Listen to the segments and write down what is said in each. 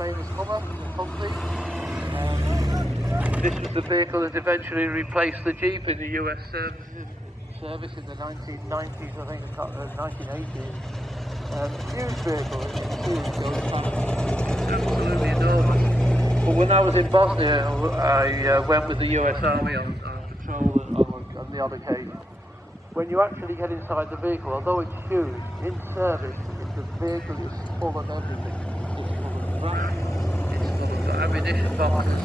famous Humvee. This was the vehicle that eventually replaced the Jeep in the US service in the 1990s, I think, 1980s. Huge vehicle, absolutely enormous. But when I was in Bosnia, I went with the US Army on patrol on the odd occasion. When you actually get inside the vehicle, although it's huge, in service, the vehicle is full of everything. It's full of glass, it's full of ammunition boxes.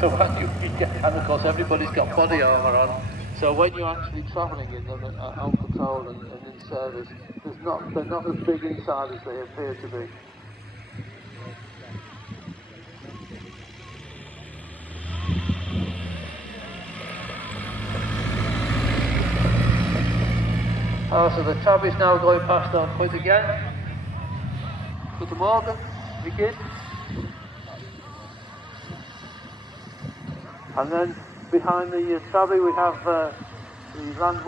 So you get, and of course everybody's got body armour on. So when you're actually travelling in them on patrol and in service, they're not as big inside as they appear to be. Oh, so the tab is now going past our point again. Guten Morgen, wie geht's? And then behind the tabby we have the Land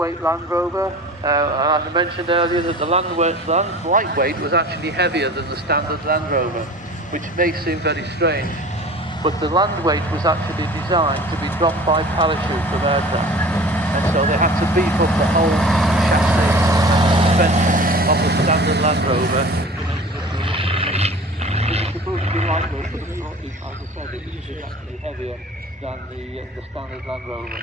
Rover. As I mentioned earlier, that the Land Lightweight was actually heavier than the standard Land Rover, which may seem very strange. But the Lightweight was actually designed to be dropped by parachute from aircraft. And so they had to beef up the whole chassis suspension of the standard Land Rover. It's supposed to be lightweight, but it's not, as I said, it is actually heavier than the standard Land Rover.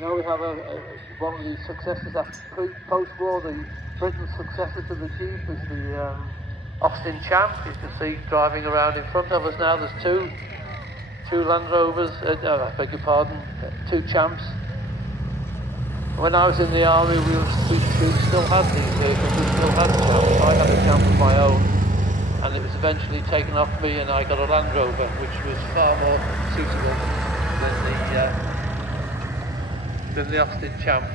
Now we have one of the successors after post-war. The Britain's successor to the Jeep is the Austin Champ. You can see driving around in front of us now. There's two Land Rovers. I beg your pardon, two Champs. When I was in the army, we still had these vehicles. We still had Champs. I had a Champ of my own, and it was eventually taken off me, and I got a Land Rover, which was far more suitable than the Austin Champ.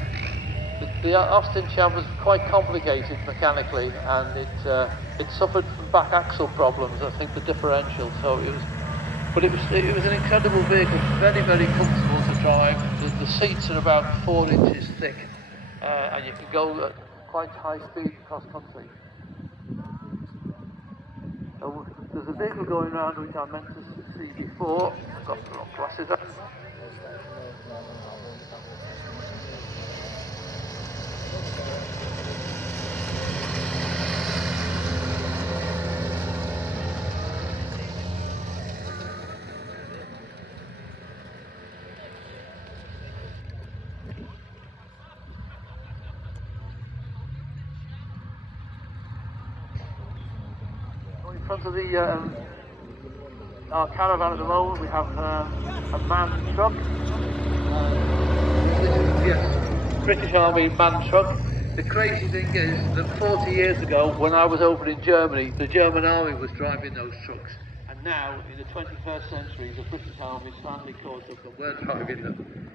The Austin Champ was quite complicated mechanically, and it suffered from back axle problems. I think the differential. So it was an incredible vehicle, very, very comfortable to drive. The seats are about 4 inches thick, and you can go at quite high speed across country. So there's a vehicle going around which I meant to see before. I've got the wrong glasses on. In front of our caravan at the moment, we have a manned truck. Yes, British Army manned truck. The crazy thing is that 40 years ago, when I was over in Germany, the German Army was driving those trucks. And now, in the 21st century, the British Army finally caught up and we're driving them.